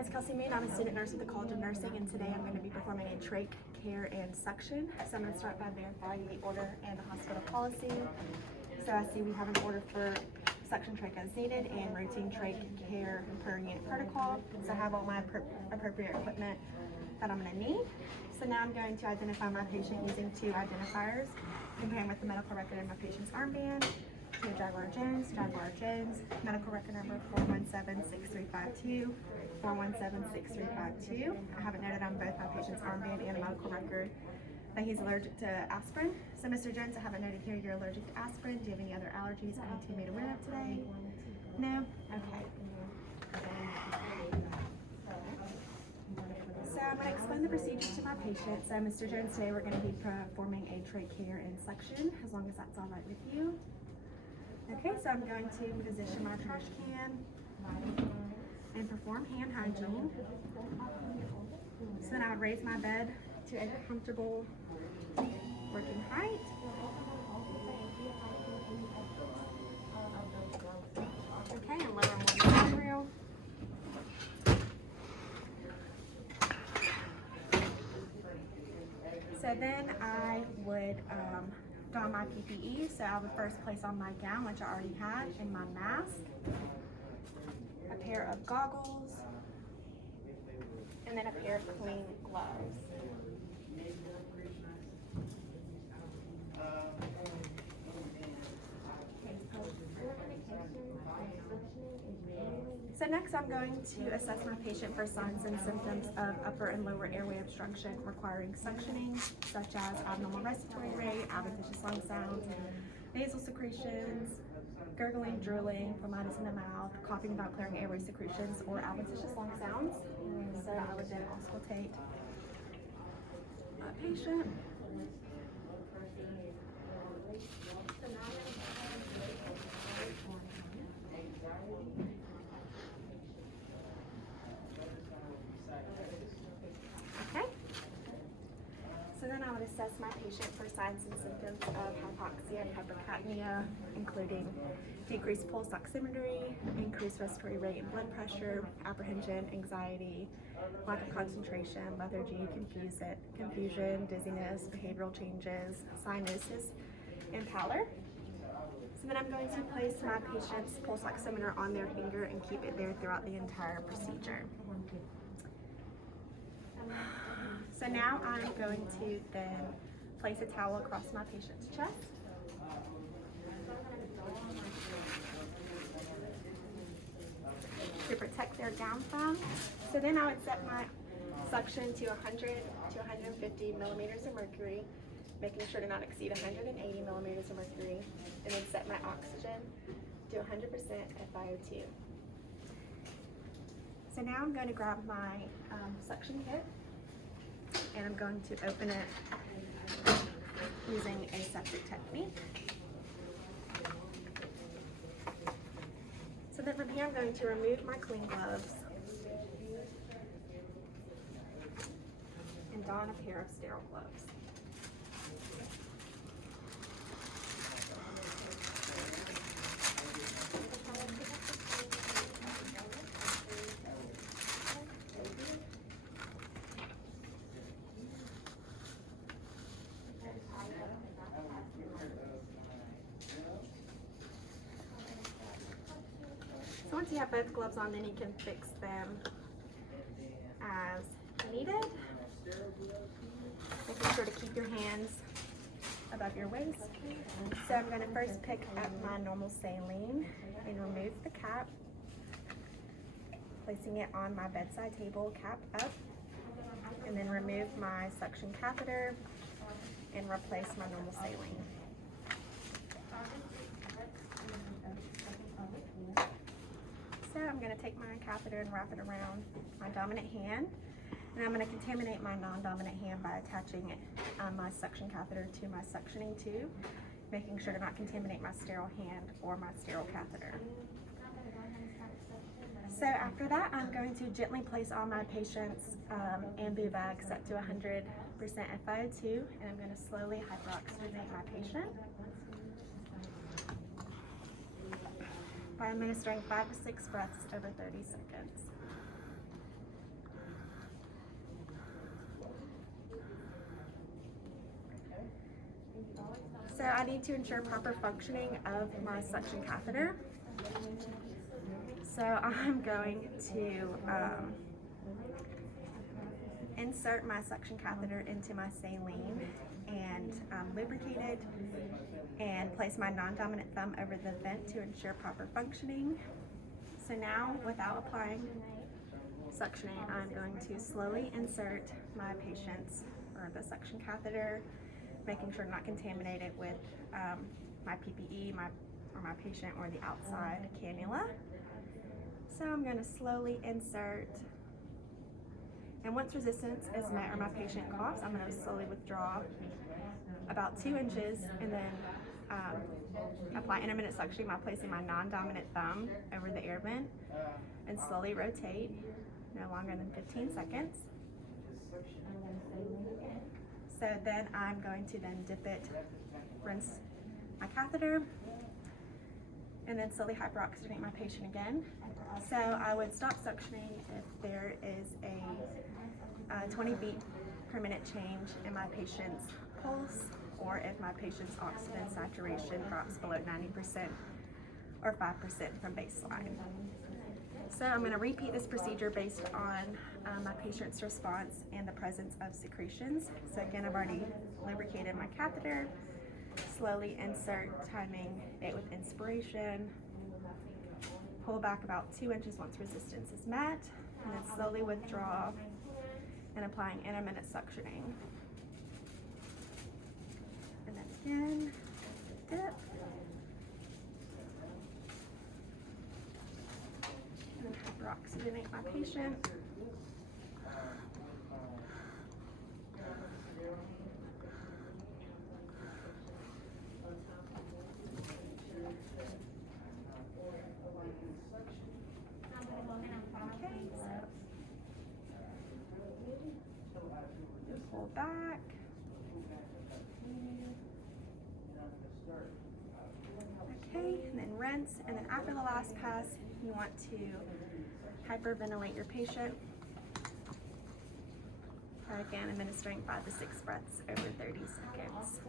is Kelsey Moon. I'm a student nurse at the College of Nursing, and today I'm going to be performing a trach care and suction. So I'm going to start by verifying the order and the hospital policy. So I see we have an order for suction trach as needed and routine trach care per unit protocol. So I have all my appropriate equipment that I'm going to need. So now I'm going to identify my patient using two identifiers, comparing with the medical record in my patient's armband. To Jaguar Jones, medical record number 4176352, 4176352. I have it noted on both my patient's armband and a medical record that he's allergic to aspirin. So Mr. Jones, I have it noted here you're allergic to aspirin. Do you have any other allergies I need to be made aware of today? No? Okay. So I'm going to explain the procedure to my patient. So Mr. Jones, today we're going to be performing a trach care and suction, as long as that's all right with you. Okay, so I'm going to position my trash can and perform hand hygiene. So then I would raise my bed to a comfortable working height. Okay, and lower one material. So then I would don my PPE. So I would first place on my gown, which I already had, and my mask, a pair of goggles, and then a pair of clean gloves. So next I'm going to assess my patient for signs and symptoms of upper and lower airway obstruction requiring suctioning, such as abnormal respiratory rate, adventitious lung sounds, nasal secretions, gurgling, drooling, phlebitis in the mouth, coughing without clearing airway secretions, or adventitious lung sounds. So I would then auscultate my patient. Okay. So then I would assess my patient for signs and symptoms of hypoxia and hypercapnia, including decreased pulse oximetry, increased respiratory rate and blood pressure, apprehension, anxiety, lack of concentration, lethargy, confusion, dizziness, behavioral changes, cyanosis, and pallor. So then I'm going to place my patient's pulse oximeter on their finger and keep it there throughout the entire procedure. So now I'm going to then place a towel across my patient's chest. To protect their gown from. So then I would set my suction to 100 to 150 millimeters of mercury, making sure to not exceed 180 millimeters of mercury, and then set my oxygen to 100% FiO2. So now I'm going to grab my suction kit, and I'm going to open it using a septic technique. So then from here I'm going to remove my clean gloves and don a pair of sterile gloves. So once you have both gloves on, then you can fix them as needed. Making sure to keep your hands above your waist. So I'm going to first pick up my normal saline and remove the cap, placing it on my bedside table, cap up, and then remove my suction catheter and replace my normal saline. So I'm going to take my catheter and wrap it around my dominant hand, and I'm going to contaminate my non-dominant hand by attaching my suction catheter to my suctioning tube, making sure to not contaminate my sterile hand or my sterile catheter. So after that, I'm going to gently place on my patient's ambu bag set to 100% FiO2, and I'm going to slowly hyperoxygenate my patient by administering 5 to 6 breaths over 30 seconds. I need to ensure proper functioning of my suction catheter. So I'm going to insert my suction catheter into my saline and lubricate it, and place my non-dominant thumb over the vent to ensure proper functioning. So now, without applying suctioning, I'm going to slowly insert my patient's or the suction catheter, making sure not contaminate it with my PPE, my patient, or the outside cannula. So I'm going to slowly insert, and once resistance is met or my patient coughs, I'm going to slowly withdraw about 2 inches, and then apply intermittent suctioning by placing my non-dominant thumb over the air vent and slowly rotate, no longer than 15 seconds. So then I'm going to then dip it, rinse my catheter, and then slowly hyperoxygenate my patient again. So I would stop suctioning if there is a 20 beat per minute change in my patient's pulse, or if my patient's oxygen saturation drops below 90% or 5% from baseline. So I'm going to repeat this procedure based on my patient's response and the presence of secretions. So again, I've already lubricated my catheter. Slowly insert, timing it with inspiration. Pull back about 2 inches once resistance is met, and then slowly withdraw and applying intermittent suctioning. And then again, dip. And then hyperoxygenate my patient. Pull back. Okay, and then rinse, and then after the last pass, you want to hyperventilate your patient. Again, administering 5 to 6 breaths over 30 seconds.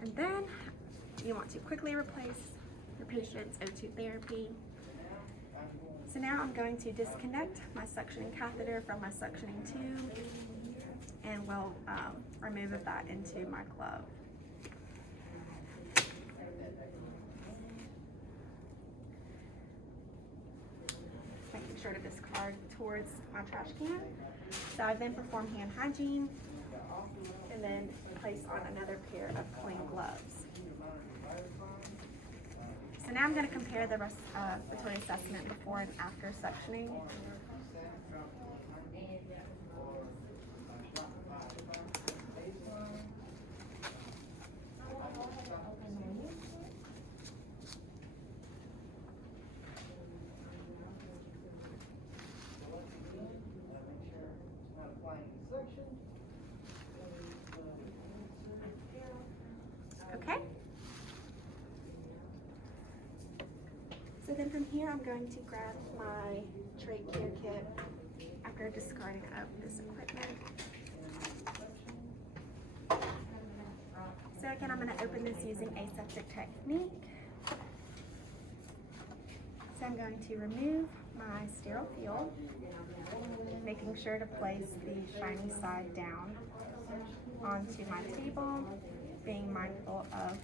And then you want to quickly replace your patient's O2 therapy. So now I'm going to disconnect my suctioning catheter from my suctioning tube, and we'll remove that into my glove. Making sure to discard towards my trash can. So I then perform hand hygiene and then place on another pair of clean gloves. So now I'm going to compare the respiratory assessment before and after suctioning. Okay. So then from here, I'm going to grab my trach care kit after discarding of this equipment. So again, I'm going to open this using aseptic technique. So I'm going to remove my sterile field, making sure to place the shiny side down onto my table, being mindful of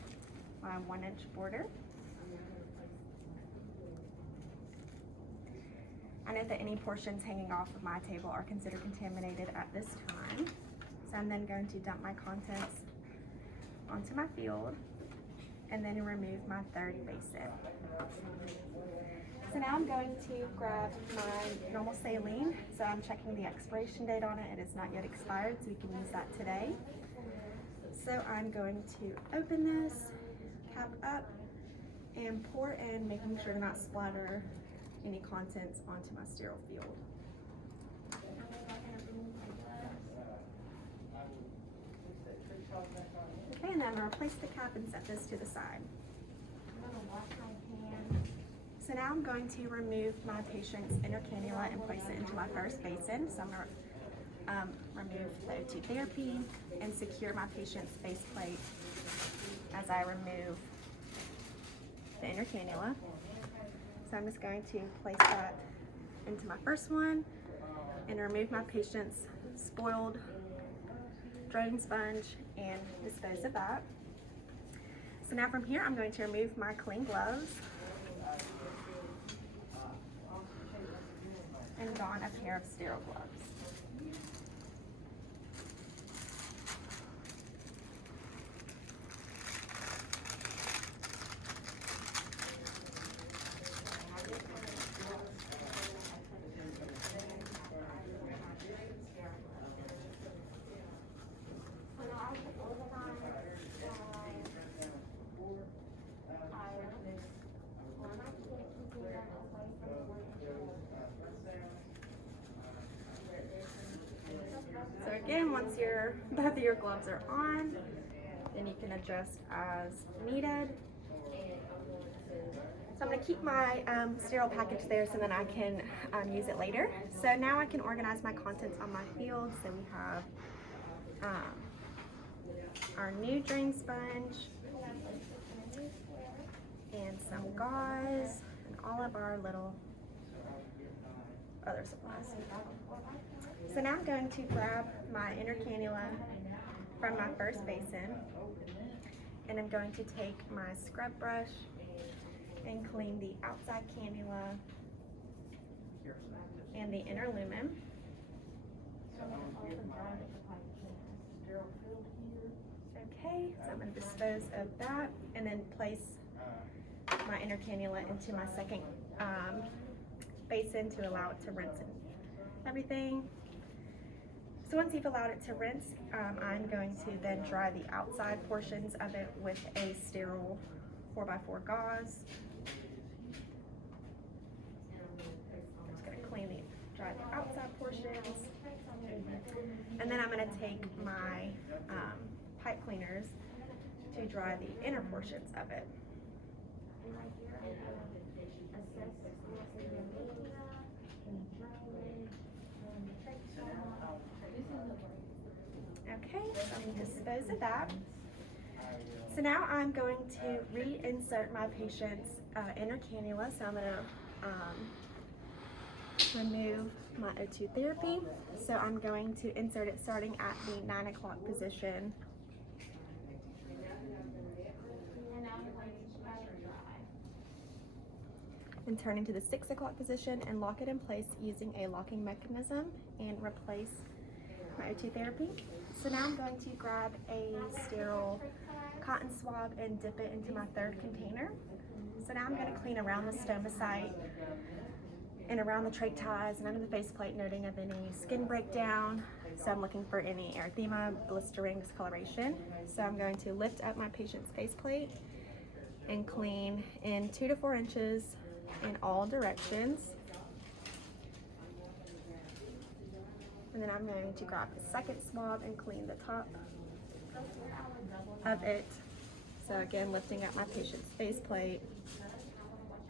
my 1-inch border. I note that any portions hanging off of my table are considered contaminated at this time. So I'm then going to dump my contents onto my field and then remove my third basin. So now I'm going to grab my normal saline. So I'm checking the expiration date on it. It is not yet expired, so we can use that today. So I'm going to open this, cap up, and pour in, making sure to not splatter any contents onto my sterile field. Okay, and then I'm going to replace the cap and set this to the side. So now I'm going to remove my patient's inner cannula and place it into my first basin. So I'm going to remove the O2 therapy and secure my patient's faceplate as I remove the inner cannula. So I'm just going to place that into my first one and remove my patient's spoiled drain sponge and dispose of that. So now from here, I'm going to remove my clean gloves and don a pair of sterile gloves. So again, once both of your gloves are on, then you can adjust as needed. So I'm going to keep my sterile package there so then I can use it later. So now I can organize my contents on my field. So we have our new drain sponge and some gauze and all of our little other supplies. So now I'm going to grab my inner cannula from my first basin, and I'm going to take my scrub brush and clean the outside cannula and the inner lumen. Okay, so I'm going to dispose of that and then place my inner cannula into my second basin to allow it to rinse and everything. So once you've allowed it to rinse, I'm going to then dry the outside portions of it with a sterile 4x4 gauze. I'm just going to dry the outside portions. And then I'm going to take my pipe cleaners to dry the inner portions of it. Okay, so I'm going to dispose of that. So now I'm going to reinsert my patient's inner cannula. So I'm going to remove my O2 therapy. So I'm going to insert it starting at the 9 o'clock position. And turn into the 6 o'clock position and lock it in place using a locking mechanism and replace my O2 therapy. So now I'm going to grab a sterile cotton swab and dip it into my third container. So now I'm going to clean around the stoma site and around the trach ties and under the faceplate, noting of any skin breakdown. So I'm looking for any erythema, blistering, discoloration. So I'm going to lift up my patient's faceplate and clean in 2 to 4 inches in all directions. And then I'm going to grab the second swab and clean the top of it. So again, lifting up my patient's faceplate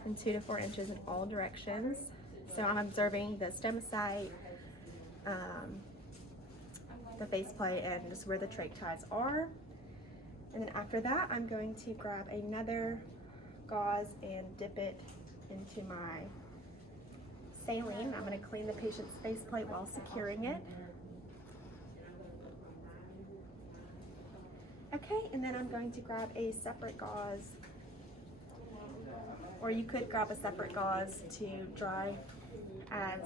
in 2 to 4 inches in all directions. So I'm observing the stomach, the faceplate, and just where the trach ties are. And then after that, I'm going to grab another gauze and dip it into my saline. I'm going to clean the patient's faceplate while securing it. Okay, and then I'm going to grab a separate gauze, or you could grab a separate gauze to dry as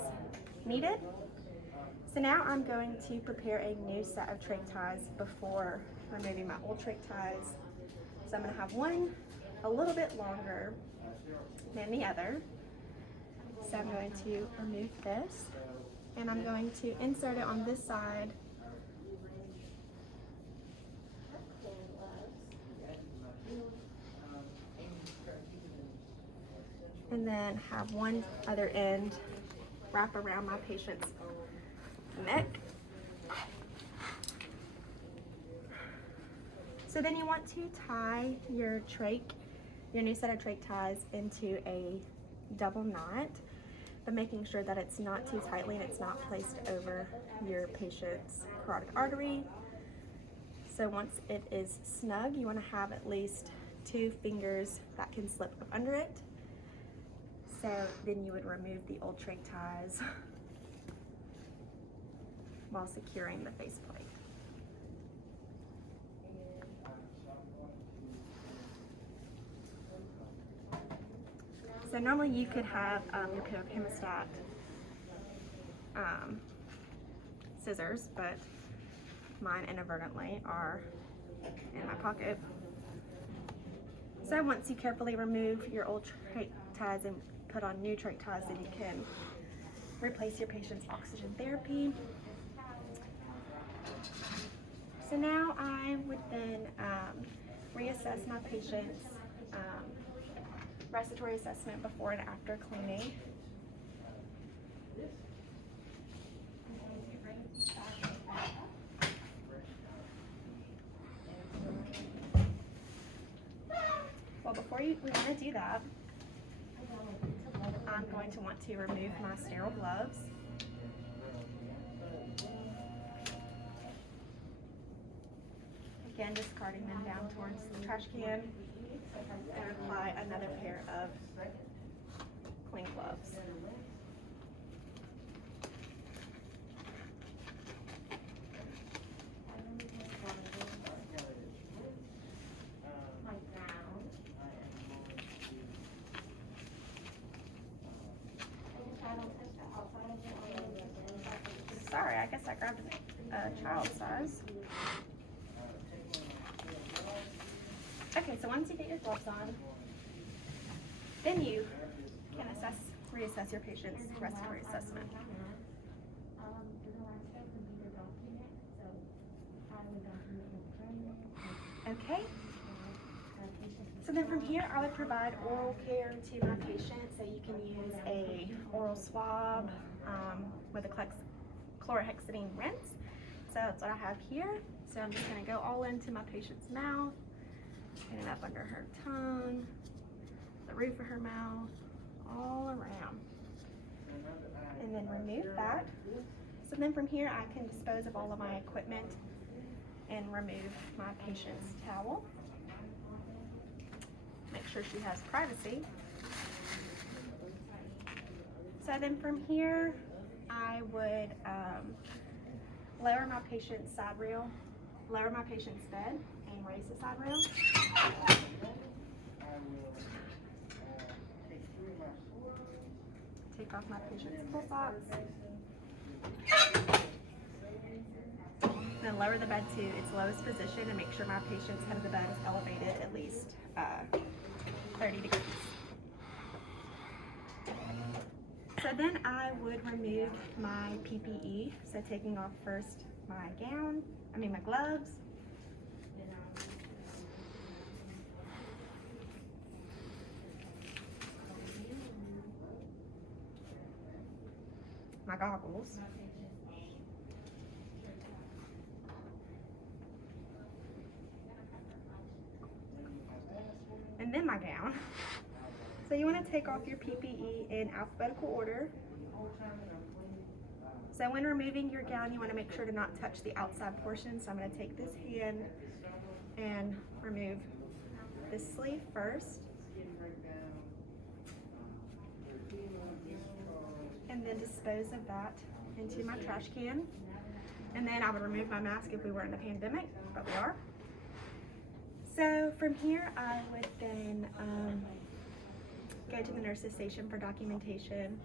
needed. So now I'm going to prepare a new set of trach ties before removing my old trach ties. So I'm going to have one a little bit longer than the other. So I'm going to remove this and I'm going to insert it on this side. And then have one other end wrap around my patient's neck. So then you want to tie your new set of trach ties into a double knot. but making sure that it's not too tightly and it's not placed over your patient's carotid artery. So once it is snug, you want to have at least 2 fingers that can slip up under it. So then you would remove the old trach ties while securing the faceplate. So normally you could have your pair of hemostat scissors, but mine inadvertently are in my pocket. So once you carefully remove your old trach ties and put on new trach ties, then you can replace your patient's oxygen therapy. So now I would then reassess my patient's respiratory assessment before and after cleaning. Well, before we want to do that, I'm going to want to remove my sterile gloves. Again, discarding them down towards the trash can, and apply another pair of clean gloves. Sorry, I guess I grabbed a child size. Okay, so once you get your gloves on, then you can reassess your patient's respiratory assessment. Okay, so then from here I would provide oral care to my patient, so you can use a oral swab with a chlorhexidine rinse. So that's what I have here. So I'm just going to go all into my patient's mouth, get it up under her tongue, the roof of her mouth, all around, and then remove that. So then from here I can dispose of all of my equipment and remove my patient's towel. Make sure she has privacy. So then from here I would lower my patient's side rail, lower my patient's bed, and raise the side rail. Take off my patient's pull socks. Then lower the bed to its lowest position and make sure my patient's head of the bed is elevated at least 30 degrees. So then I would remove my PPE, so taking off first my gloves, my goggles, and then my gown. So you want to take off your PPE in alphabetical order. So when removing your gown, you want to make sure to not touch the outside portion. So I'm going to take this hand and remove this sleeve first, and then dispose of that into my trash can. And then I would remove my mask if we were in a pandemic, but we are. So from here, I would then go to the nurse's station for documentation,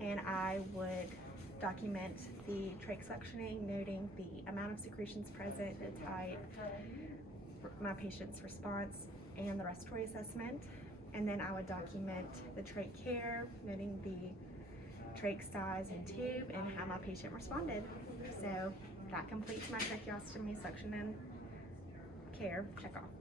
and I would document the trach suctioning, noting the amount of secretions present, the type, my patient's response, and the respiratory assessment. And then I would document the trach care, noting the trach size and tube, and how my patient responded. So that completes my tracheostomy suction and care checkoff.